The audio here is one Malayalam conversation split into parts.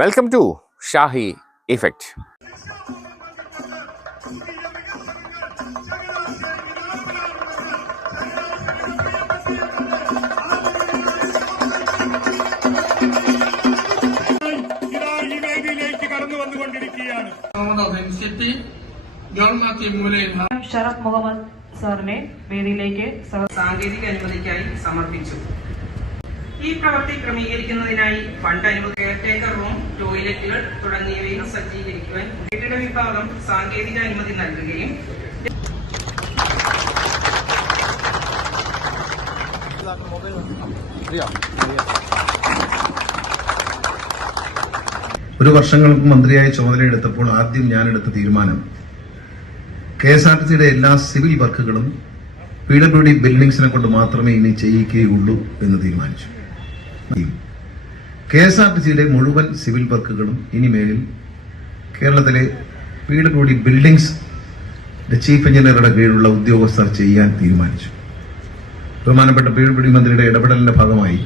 Welcome to Shahi effect. Sharaf Muhammad സാറിനെ വേദിയിലേക്ക് സാങ്കേതിക അനുമതിക്കായി സമർപ്പിച്ചു. ഈ പ്രവൃത്തി ക്രമീകരിക്കുന്നതിനായി ഫണ്ട് അനുമതി, കെയർടേക്കർ റൂം, ടോയ്ലറ്റുകൾ തുടങ്ങിയവയും സജ്ജീകരിക്കുവാൻ കെട്ടിട വിഭാഗം സാങ്കേതിക അനുമതി നൽകുകയും ഒരു വർഷങ്ങൾക്ക് മന്ത്രിയായി ചുമതലയെടുത്തപ്പോൾ ആദ്യം ഞാനെടുത്ത തീരുമാനം KSRTCയുടെ എല്ലാ സിവിൽ വർക്കുകളും PWD ബിൽഡിംഗ്സിനെ കൊണ്ട് മാത്രമേ ഇനി ചെയ്യിക്കുകയുള്ളൂ എന്ന് തീരുമാനിച്ചു. KSRTCയുടെ മുഴുവൻ സിവിൽ വർക്കുകളും ഇനിമേലിൽ കേരളത്തിലെ PWD ബിൽഡിംഗ്സ് ചീഫ് എഞ്ചിനീയറുടെ കീഴിലുള്ള ഉദ്യോഗസ്ഥർ ചെയ്യാൻ തീരുമാനിച്ചു. ബഹുമാനപ്പെട്ട PWD മന്ത്രിയുടെ ഇടപെടലിന്റെ ഭാഗമായി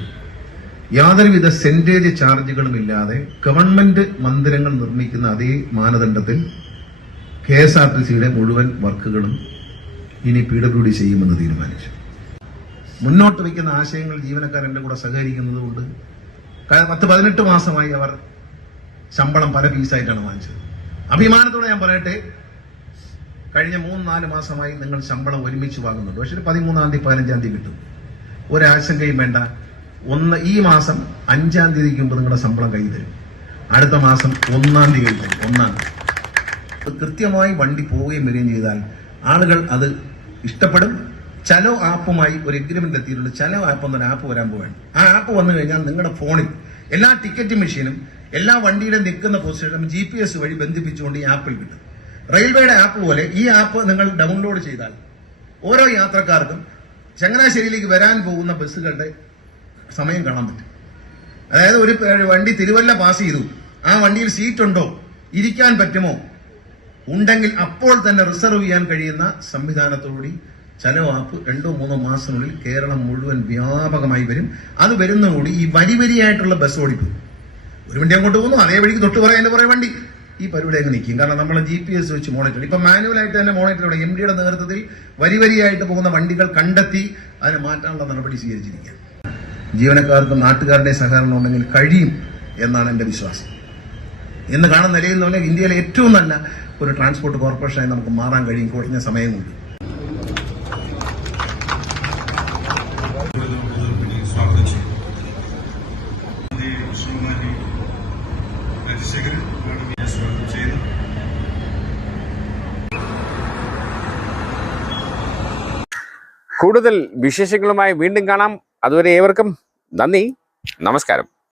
യാതൊരുവിധ സെന്റേജ് ചാർജുകളും ഇല്ലാതെ ഗവൺമെന്റ് മന്ദിരങ്ങൾ നിർമ്മിക്കുന്ന അതേ മാനദണ്ഡത്തിൽ KSRTCയുടെ മുഴുവൻ വർക്കുകളും ഇനി PWD ചെയ്യുമെന്ന് തീരുമാനിച്ചു. മുന്നോട്ട് വയ്ക്കുന്ന ആശയങ്ങൾ ജീവനക്കാരന്റെ കൂടെ സഹകരിക്കുന്നതുകൊണ്ട് 10-18 മാസമായി അവർ ശമ്പളം പല പീസായിട്ടാണ് വാങ്ങിച്ചത്. അഭിമാനത്തോടെ ഞാൻ പറയട്ടെ, കഴിഞ്ഞ 3-4 മാസമായി നിങ്ങൾ ശമ്പളം ഒരുമിച്ച് വാങ്ങുന്നുണ്ട്. പക്ഷേ 13-ാം തീയതി 15-ാം തീയതി കിട്ടും. ഒരാശങ്കയും വേണ്ട. ഈ മാസം 5-ാം തീയതിക്ക് മുമ്പ് നിങ്ങളുടെ ശമ്പളം കയ്യിൽ തരും. അടുത്ത മാസം 1-ാം തീയതി തരും. 1-ാം തീയതി കൃത്യമായി വണ്ടി പോവുകയും വരികയും ചെയ്താൽ ആളുകൾ അത് ഇഷ്ടപ്പെടും. ചലോ ആപ്പുമായി ഒരു എഗ്രിമെന്റ് എത്തിയിട്ടുണ്ട്. ചലോ ആപ്പ് എന്നൊരു ആപ്പ് വരാൻ പോവുകയാണ്. ആ ആപ്പ് വന്നു കഴിഞ്ഞാൽ നിങ്ങളുടെ ഫോണിൽ എല്ലാ ടിക്കറ്റ് മെഷീനും എല്ലാ വണ്ടിയുടെ നിൽക്കുന്ന പൊസിഷനും GPS വഴി ബന്ധിപ്പിച്ചുകൊണ്ട് ഈ ആപ്പിൽ കിട്ടും. റെയിൽവേയുടെ ആപ്പ് പോലെ ഈ ആപ്പ് നിങ്ങൾ ഡൗൺലോഡ് ചെയ്താൽ ഓരോ യാത്രക്കാർക്കും ചങ്ങനാശ്ശേരിയിലേക്ക് വരാൻ പോകുന്ന ബസ്സുകളുടെ സമയം കാണാൻ പറ്റും. അതായത് ഒരു വണ്ടി തിരുവല്ല പാസ് ചെയ്തു, ആ വണ്ടിയിൽ സീറ്റ് ഉണ്ടോ, ഇരിക്കാൻ പറ്റുമോ, ഉണ്ടെങ്കിൽ അപ്പോൾ തന്നെ റിസർവ് ചെയ്യാൻ കഴിയുന്ന സംവിധാനത്തോടുകൂടി ചലോ ആപ്പ് 2-3 മാസത്തിനുള്ളിൽ കേരളം മുഴുവൻ വ്യാപകമായി വരും. അത് വരുന്നതോടുകൂടി ഈ വരിയായിട്ടുള്ള ബസ് ഓടിപ്പ്, ഒരു വണ്ടി അങ്ങോട്ട് പോകുന്നു, അതേ വഴിക്ക് തൊട്ട് പറയാൻ കുറെ വണ്ടി ഈ പരിപാടി അങ്ങ് നിൽക്കും. കാരണം നമ്മൾ GPS വെച്ച് മോണിറ്റർ, ഇപ്പൊ മാനുവലായിട്ട് തന്നെ മോണിറ്റർ MDയുടെ നേതൃത്വത്തിൽ വരിയായിട്ട് പോകുന്ന വണ്ടികൾ കണ്ടെത്തി അതിനെ മാറ്റാനുള്ള നടപടി സ്വീകരിച്ചിരിക്കുക. ജീവനക്കാർക്കും നാട്ടുകാരുടെ സഹകരണം ഉണ്ടെങ്കിൽ കഴിയും എന്നാണ് എന്റെ വിശ്വാസം. ഇന്ന് കാണുന്ന നിലയിൽ എന്ന് പറഞ്ഞാൽ ഇന്ത്യയിലെ ഏറ്റവും നല്ല ഒരു ട്രാൻസ്പോർട്ട് കോർപ്പറേഷനായി നമുക്ക് മാറാൻ കഴിയും കുറഞ്ഞ സമയം കൊണ്ട്. കൂടുതൽ വിശേഷങ്ങളുമായി വീണ്ടും കാണാം. അതുവരെ ഏവർക്കും നന്ദി, നമസ്കാരം.